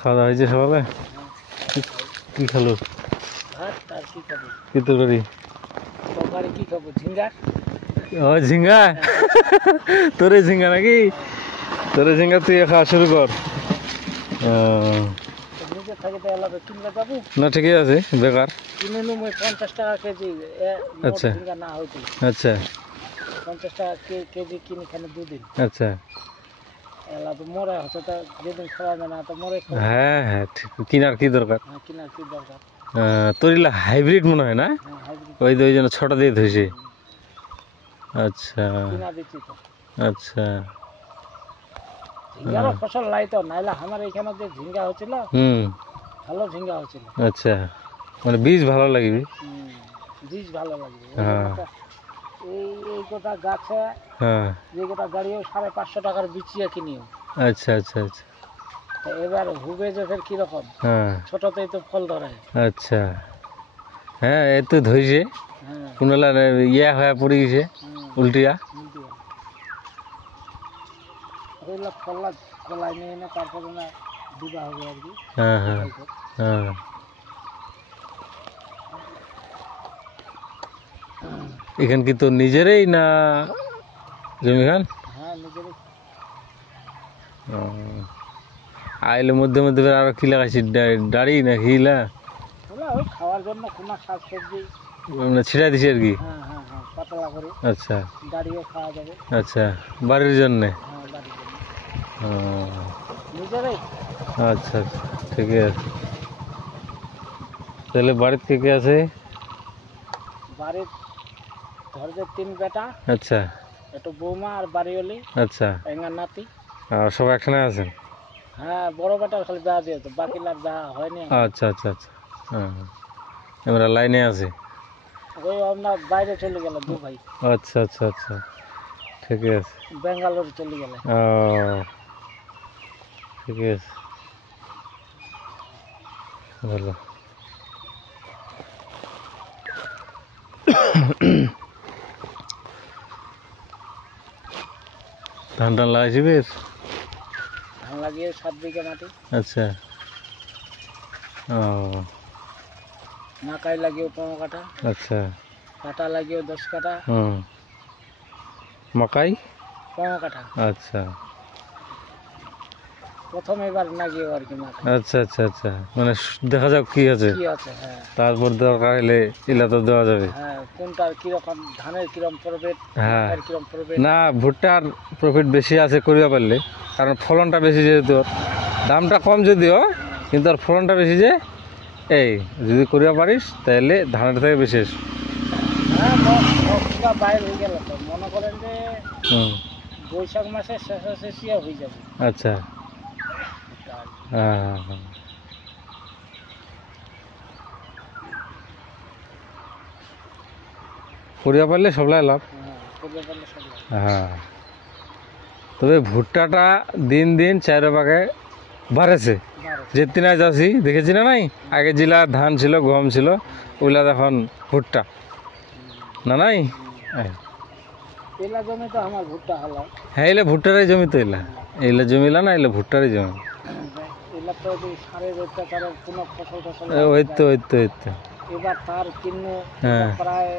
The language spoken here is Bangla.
খাওয়া দাওয়া হয়েছে সকালে? কি খালো? কি তরকারি? ও ঝিঙ্গা, তোরে ঝিঙ্গা নাকি? তোরে ঝিঙ্গা তুই খাওয়া শুরু কর। না ঠিকই আছে, বেকার। আচ্ছা আচ্ছা 50 টাকা কেজি কিনে খানে দুদিন। আচ্ছা এলা তো মরে হচ্ছে, তা যেদিন খাওয়া যায় না তো মরে। হ্যাঁ হ্যাঁ ঠিক, কিনার কি দরকার? কিনার কি দরকার? তোর এগুলা হাইব্রিড মনে হয় না? ওই ওই জন্য ছোট দিয়ে ধুইছে। আচ্ছা কিনা দিচ্ছি তো। আচ্ছা ঝিঙ্গারও ফসল লাই তো, নাইলে আমার এখানে যে ঝিঙ্গা হচ্ছিল ভালো ঝিঙ্গা হচ্ছিল। আচ্ছা মানে বীজ ভালো লাগবে। বীজ ভালো লাগবে। হ্যাঁ এই গোটা গাছে হ্যাঁ যে গোটা গাড়িও 550 টাকার বিচিয়ে কিনিও। আচ্ছা আচ্ছা আচ্ছা তো এবার হুবে যে ফের কিরকম, হ্যাঁ ছোটতেই তো ফল ধরে। আচ্ছা হ্যাঁ এই তো ধইছে কোনলা ইয়া হয়ে পড়ে গেছে উল্টিয়া। ওইগুলো ফললা গলায় নিয়ে এনে তারপরে না দিবা হবে আর কি। হ্যাঁ হ্যাঁ হ্যাঁ এখান কি তোর নিজেরই না জমি খান? হ্যাঁ নিজেরই। আইলে মধ্যে মধ্যে আরো কি লাগাইছি, দাড়ি না হিলা ওই খাওয়ার জন্য কোনো শাক সবজি ছিটাই দিছি আর কি। হ্যাঁ হ্যাঁ হ্যাঁ পাতলা করে। আচ্ছা দাঁড়িয়ে খাওয়া যাবে। আচ্ছা বাড়ির জন্যে? হ্যাঁ বাড়ির জন্য নিজেরই। আচ্ছা আচ্ছা ঠিকই আছে। তাহলে বাড়ির কে কে আছে? বাড়ির ধর যে 3 বেটা, আচ্ছা একটু বৌমা আর বাড়িওয়ালি, আচ্ছা এঙ্গার নাতি। আর সব একসাথে আছেন? হ্যাঁ বড় বেটার খালি বিয়া দিয়েছে, বাকি লাভ বিয়া হয়নি। আচ্ছা আচ্ছা আচ্ছা হ্যাঁ আমরা লাইনে আছি। ওই আমরা বাইরে চলে গেল 2 ভাই। আচ্ছা আচ্ছা আচ্ছা ঠিকই আছে। বেঙ্গালোর চলে গেল। ও ঠিকই আছে ভালো। ধান টান লাগাইছি বেশ? ধান লাগিয়ে 7 বিঘা মাটি। আচ্ছা ও মাকাই লাগিয়ে 15 কাঠা। আচ্ছা কাটা লাগিয়ে 10 কাঠা। মাকাই 15 কাঠা। আচ্ছা প্রথম এবার লাগিয়ে আর কি মাকাই। আচ্ছা আচ্ছা আচ্ছা মানে দেখা যাক কি আছে। হ্যাঁ তারপর দরকার হলে এলা তো দেওয়া যাবে। হ্যাঁ কোনটার কিরকম, ধানের কিরকম প্রফিট, হ্যাঁ কিরকম প্রফিট। না ভুট্টার প্রফিট বেশি আছে করিয়া পারলে, কারণ ফলনটা বেশি, যেহেতু দামটা কম যদিও কিন্তু আর ফলনটা বেশি। যে এই যদি করিয়া পারিস তাহলে ধানের থেকে বেশি আসবে। হ্যাঁ বাইরে হয়ে গেল তো মনে করেন যে বৈশাখ মাসে শেষাশেষি হয়ে যাবে। আচ্ছা হ্যাঁ হ্যাঁ হ্যাঁ করিয়া পারলে সবলাই লাভ। হ্যাঁ তবে ভুট্টাটা দিন দিন 4 ভাগে বাড়েছে। যে তিনায় যাচ্ছি দেখেছি না নাই, আগে জিলা ধান ছিল, গম ছিল, ওইলা এখন ভুট্টা না নাই। এলা জমি তো আমার ভুট্টা হলো। হ্যাঁ এলে ভুট্টারই জমি তো, এলে জমিলা না, এলে ভুট্টারই জমি। এলা তো সারের অত্যাচারের কোনো ফসল ওই তো ওই তো ওই তো এবার তার কিনে হ্যাঁ প্রায়